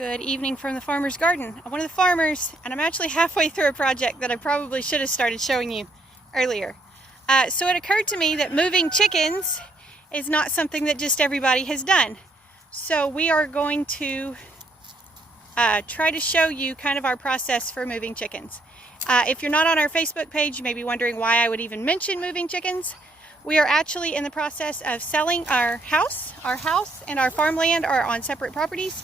Good evening from the farmer's garden. I'm one of the farmers, and I'm actually halfway through a project that I probably should have started showing you earlier. So it occurred to me that moving chickens is not something that just everybody has done. So we are going to try to show you kind of our process for moving chickens. If you're not on our Facebook page, you may be wondering why I would even mention moving chickens. We are actually in the process of selling our house. Our house and our farmland are on separate properties,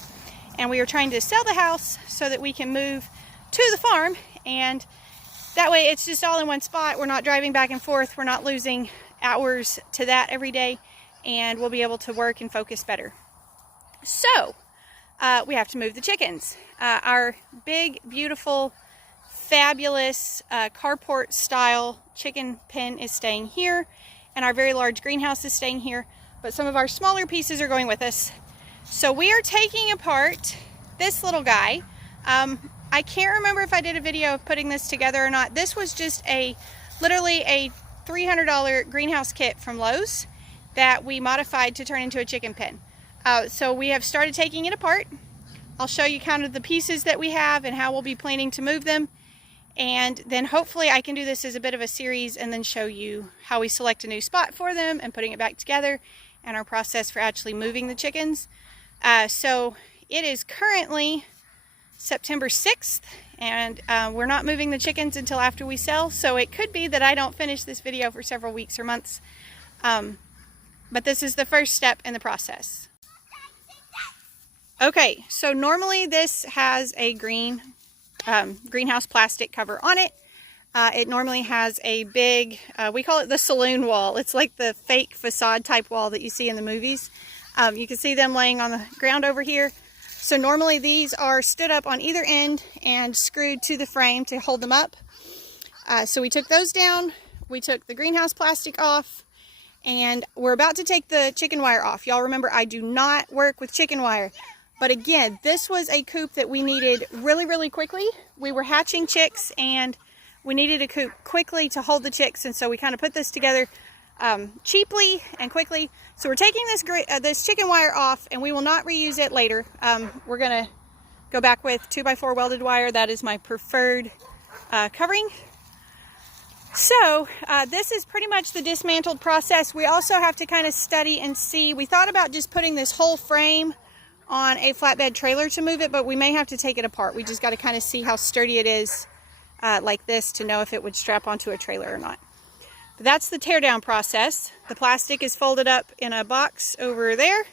and we are trying to sell the house so that we can move to the farm, and that way it's just all in one spot. We're not driving back and forth. We're not losing hours to that every day, and we'll be able to work and focus better. So we have to move the chickens. Our big, beautiful, fabulous carport style chicken pen is staying here, and our very large greenhouse is staying here, but some of our smaller pieces are going with us. So we are taking apart this little guy. I can't remember if I did a video of putting this together or not. This was just literally a $300 greenhouse kit from Lowe's that we modified to turn into a chicken pen. So we have started taking it apart. I'll show you kind of the pieces that we have and how we'll be planning to move them. And then hopefully I can do this as a bit of a series and then show you how we select a new spot for them and putting it back together and our process for actually moving the chickens. So it is currently September 6th, and we're not moving the chickens until after we sell, so it could be that I don't finish this video for several weeks or months. But this is the first step in the process. Okay, so normally this has a green greenhouse plastic cover on it. It normally has a big, we call it the saloon wall. It's like the fake facade type wall that you see in the movies. You can see them laying on the ground over here. So normally these are stood up on either end and screwed to the frame to hold them up. So we took those down. We took the greenhouse plastic off, and we're about to take the chicken wire off. Y'all remember, I do not work with chicken wire. But again, this was a coop that we needed really, really quickly. We were hatching chicks, and we needed a coop quickly to hold the chicks, and so we kind of put this together cheaply and quickly. So we're taking this chicken wire off, and we will not reuse it later. We're gonna go back with 2x4 welded wire. That is my preferred covering. So this is pretty much the dismantled process. We also have to kind of study and see. We thought about just putting this whole frame on a flatbed trailer to move it, but we may have to take it apart. We just got to kind of see how sturdy it is like this to know if it would strap onto a trailer or not. But that's the teardown process. The plastic is folded up in a box over there.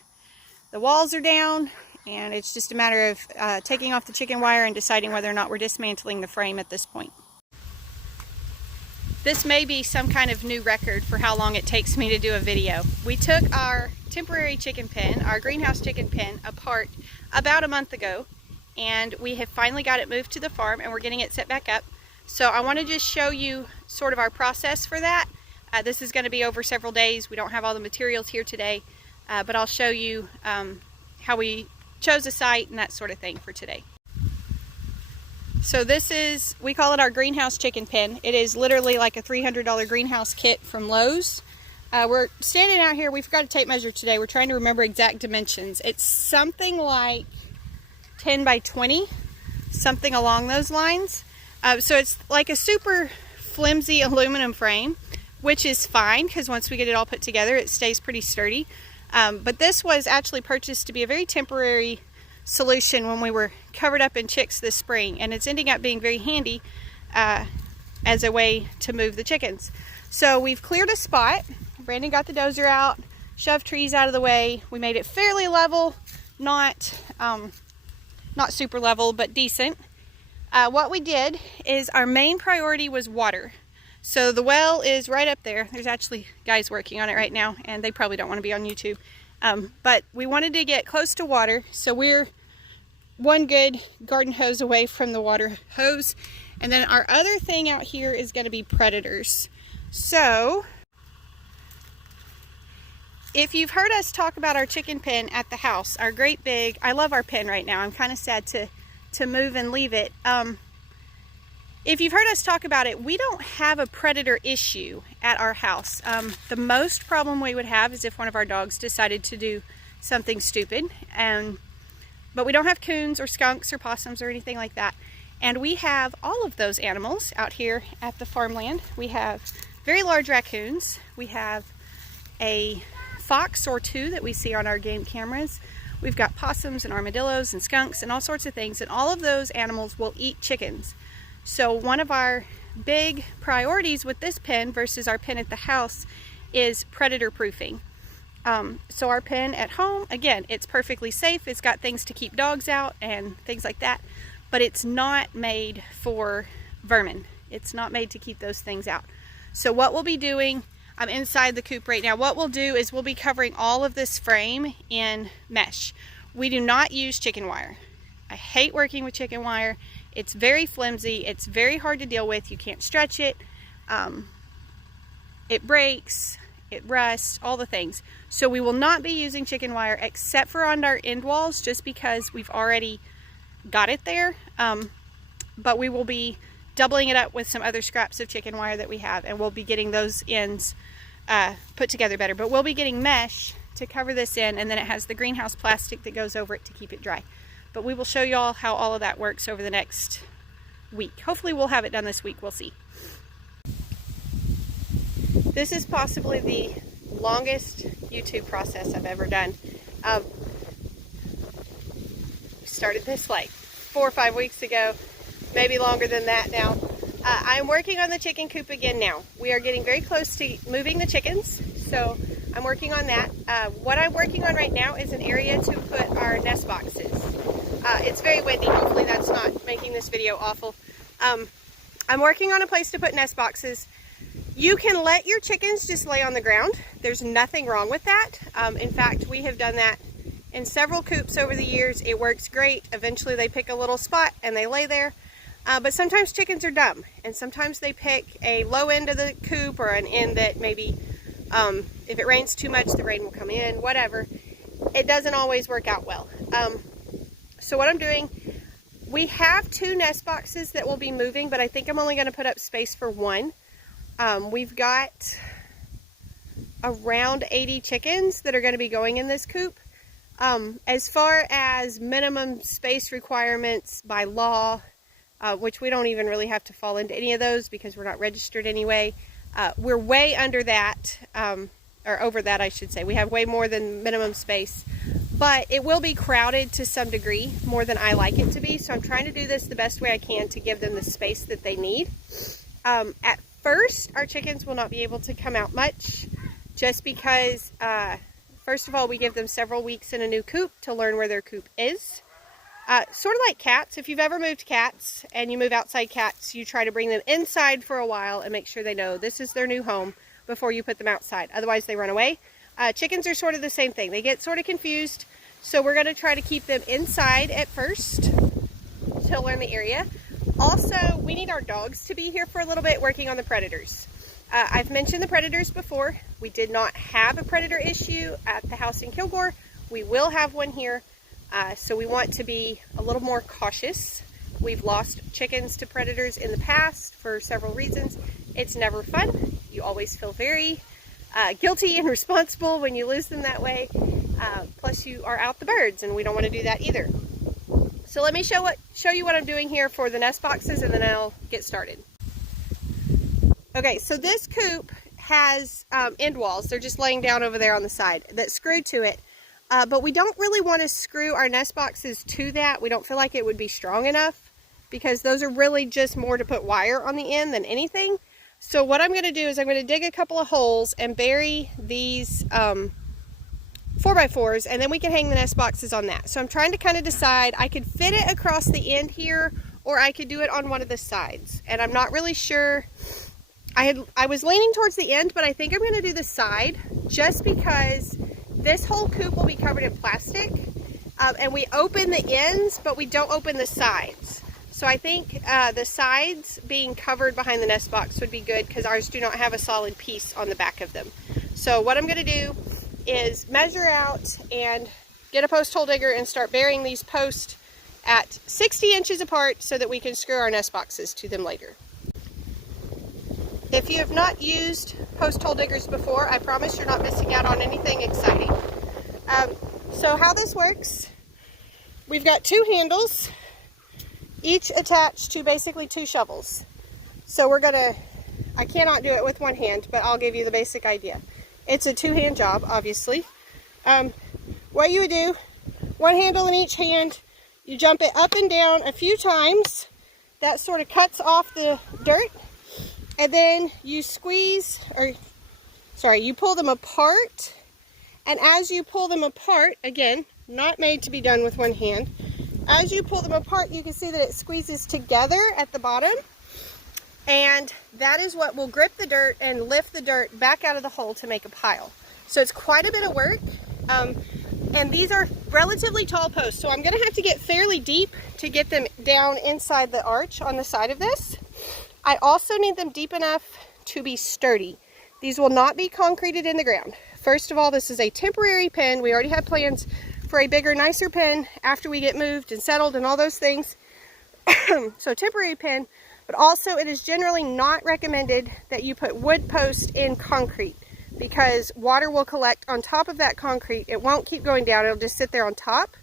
The walls are down, and it's just a matter of taking off the chicken wire and deciding whether or not we're dismantling the frame at this point. This may be some kind of new record for how long it takes me to do a video. We took our temporary chicken pen, our greenhouse chicken pen, apart about a month ago, and we have finally got it moved to the farm, and we're getting it set back up. So I want to just show you sort of our process for that. This is going to be over several days. We don't have all the materials here today, but I'll show you how we chose a site and that sort of thing for today. So this is, we call it our greenhouse chicken pen. It is literally like a $300 greenhouse kit from Lowe's. We're standing out here. We forgot a tape measure today. We're trying to remember exact dimensions. It's something like 10 by 20, something along those lines. So it's like a super flimsy aluminum frame, which is fine because once we get it all put together, it stays pretty sturdy. But this was actually purchased to be a very temporary solution when we were covered up in chicks this spring, and it's ending up being very handy as a way to move the chickens. So we've cleared a spot. Brandon got the dozer out, shoved trees out of the way. We made it fairly level, not super level, but decent. What we did is our main priority was water. So the well is right up there. There's actually guys working on it right now, and they probably don't want to be on YouTube. But we wanted to get close to water, so we're one good garden hose away from the water hose. And then our other thing out here is going to be predators. So if you've heard us talk about our chicken pen at the house, our great big, I love our pen right now. I'm kind of sad to move and leave it. If you've heard us talk about it, we don't have a predator issue at our house. The most problem we would have is if one of our dogs decided to do something stupid, and But we don't have coons or skunks or possums or anything like that. And we have all of those animals out here at the farmland. We have very large raccoons. We have a fox or two that we see on our game cameras. We've got possums and armadillos and skunks and all sorts of things. And all of those animals will eat chickens. So one of our big priorities with this pen versus our pen at the house is predator proofing. So our pen at home, again, it's perfectly safe. It's got things to keep dogs out and things like that, but it's not made for vermin. It's not made to keep those things out. So what we'll be doing, I'm inside the coop right now. What we'll do is we'll be covering all of this frame in mesh. We do not use chicken wire. I hate working with chicken wire. It's very flimsy. It's very hard to deal with. You can't stretch it. It breaks. It rusts, all the things. So we will not be using chicken wire except for on our end walls, just because we've already got it there. But we will be doubling it up with some other scraps of chicken wire that we have, and we'll be getting those ends put together better. But we'll be getting mesh to cover this in, and then it has the greenhouse plastic that goes over it to keep it dry. But we will show you all how all of that works over the next week. Hopefully we'll have it done this week, we'll see. This is possibly the longest YouTube process I've ever done. Started this like 4 or 5 weeks ago, maybe longer than that now. I'm working on the chicken coop again now. We are getting very close to moving the chickens, so I'm working on that. What I'm working on right now is an area to put our nest boxes. It's very windy, hopefully that's not making this video awful. I'm working on a place to put nest boxes. You can let your chickens just lay on the ground. There's nothing wrong with that. In fact, we have done that in several coops over the years. It works great. Eventually they pick a little spot and they lay there. But sometimes chickens are dumb, and sometimes they pick a low end of the coop or an end that maybe if it rains too much, the rain will come in, whatever. It doesn't always work out well. So what I'm doing, we have 2 nest boxes that will be moving, but I think I'm only going to put up space for 1. We've got around 80 chickens that are going to be going in this coop. As far as minimum space requirements by law, which we don't even really have to fall into any of those because we're not registered anyway, we're way under that, or over that I should say. We have way more than minimum space, but it will be crowded to some degree, more than I like it to be, so I'm trying to do this the best way I can to give them the space that they need. At first, our chickens will not be able to come out much, just because, first of all, we give them several weeks in a new coop to learn where their coop is. Sort of like cats. If you've ever moved cats and you move outside cats, you try to bring them inside for a while and make sure they know this is their new home before you put them outside. Otherwise, they run away. Chickens are sort of the same thing. They get sort of confused, so we're going to try to keep them inside at first to learn the area. Also, we need our dogs to be here for a little bit working on the predators. I've mentioned the predators before. We did not have a predator issue at the house in Kilgore. We will have one here, so we want to be a little more cautious. We've lost chickens to predators in the past for several reasons. It's never fun. You always feel very guilty and responsible when you lose them that way. Plus you are out the birds, and we don't want to do that either. So let me show you what I'm doing here for the nest boxes, and then I'll get started. Okay, so this coop has end walls. They're just laying down over there on the side that's screwed to it. But we don't really want to screw our nest boxes to that. We don't feel like it would be strong enough, because those are really just more to put wire on the end than anything. So what I'm going to do is I'm going to dig a couple of holes and bury these 4x4s, and then we can hang the nest boxes on that. So I'm trying to kind of decide. I could fit it across the end here, or I could do it on one of the sides, and I'm not really sure. I was leaning towards the end, but I think I'm going to do the side, just because this whole coop will be covered in plastic, and we open the ends, but we don't open the sides. So I think the sides being covered behind the nest box would be good, because ours do not have a solid piece on the back of them. So what I'm going to do is measure out and get a post hole digger and start burying these posts at 60 inches apart so that we can screw our nest boxes to them later. If you have not used post hole diggers before, I promise you're not missing out on anything exciting. So how this works we've got 2 handles, each attached to basically 2 shovels. So we're gonna, I cannot do it with one hand, but I'll give you the basic idea. It's a 2-hand job, obviously. What you would do, 1 handle in each hand, you jump it up and down a few times. That sort of cuts off the dirt. And then you squeeze, you pull them apart. And as you pull them apart, again, not made to be done with one hand. As you pull them apart, you can see that it squeezes together at the bottom. And that is what will grip the dirt and lift the dirt back out of the hole to make a pile. So it's quite a bit of work. And these are relatively tall posts, so I'm going to have to get fairly deep to get them down inside the arch on the side of this. I also need them deep enough to be sturdy. These will not be concreted in the ground. First of all, this is a temporary pen. We already have plans for a bigger, nicer pen after we get moved and settled and all those things. So temporary pen, but also it is generally not recommended that you put wood post in concrete, because water will collect on top of that concrete. It won't keep going down. It'll just sit there on top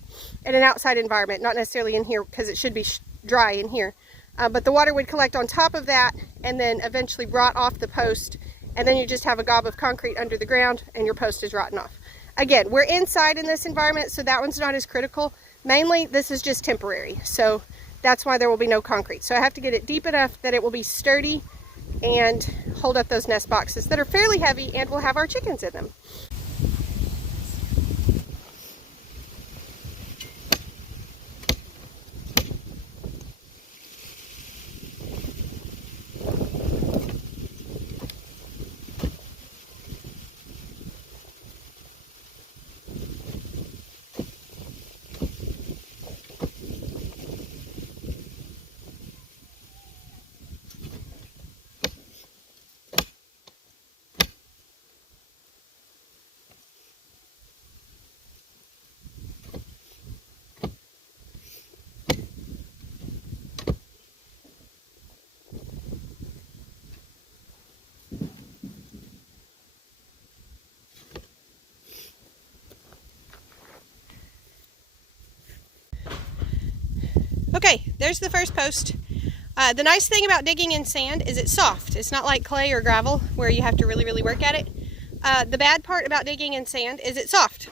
in an outside environment, not necessarily in here because it should be dry in here. But the water would collect on top of that and then eventually rot off the post, and then you just have a gob of concrete under the ground and your post is rotten off. Again, we're inside in this environment, so that one's not as critical. Mainly, this is just temporary, so that's why there will be no concrete. So I have to get it deep enough that it will be sturdy and hold up those nest boxes that are fairly heavy and will have our chickens in them. Okay, there's the first post. The nice thing about digging in sand is it's soft. It's not like clay or gravel where you have to really work at it. The bad part about digging in sand is it's soft.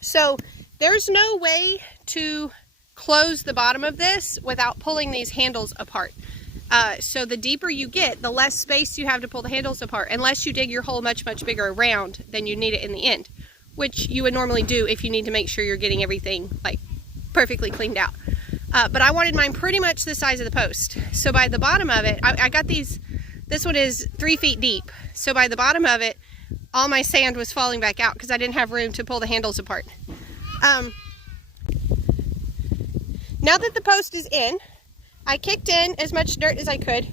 So there's no way to close the bottom of this without pulling these handles apart. So the deeper you get, the less space you have to pull the handles apart, unless you dig your hole much bigger around than you need it in the end, which you would normally do if you need to make sure you're getting everything like perfectly cleaned out. But I wanted mine pretty much the size of the post. So by the bottom of it, I got these, this one is 3 feet deep. So by the bottom of it, all my sand was falling back out because I didn't have room to pull the handles apart. Now that the post is in, I kicked in as much dirt as I could.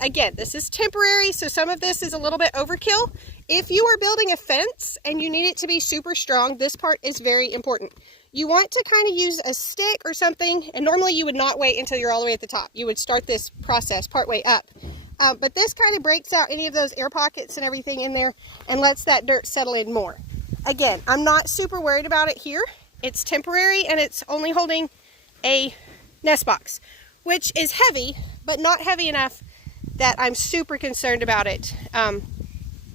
Again, this is temporary, so some of this is a little bit overkill. If you are building a fence and you need it to be super strong, this part is very important. You want to kind of use a stick or something, and normally you would not wait until you're all the way at the top. You would start this process partway up. But this kind of breaks out any of those air pockets and everything in there and lets that dirt settle in more. Again, I'm not super worried about it here. It's temporary and it's only holding a nest box, which is heavy, but not heavy enough that I'm super concerned about it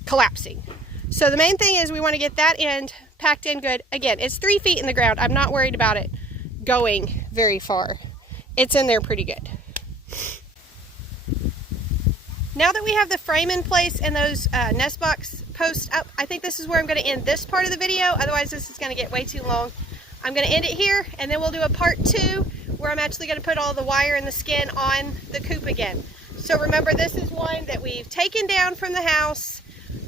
collapsing. So the main thing is we want to get that end packed in good. Again, it's 3 feet in the ground. I'm not worried about it going very far. It's in there pretty good. Now that we have the frame in place and those nest box posts up, I think this is where I'm going to end this part of the video. Otherwise, this is going to get way too long. I'm going to end it here, and then we'll do a part 2 where I'm actually going to put all the wire and the skin on the coop again. So remember, this is one that we've taken down from the house,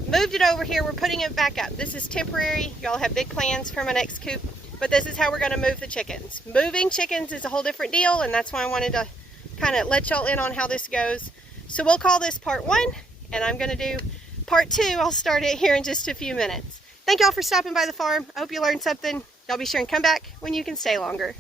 moved it over here, we're putting it back up. This is temporary. Y'all have big plans for my next coop, but this is how we're going to move the chickens. Moving chickens is a whole different deal, and that's why I wanted to kind of let y'all in on how this goes. So we'll call this part 1, and I'm going to do part 2. I'll start it here in just a few minutes. Thank y'all for stopping by the farm. I hope you learned something. Y'all be sure and come back when you can stay longer.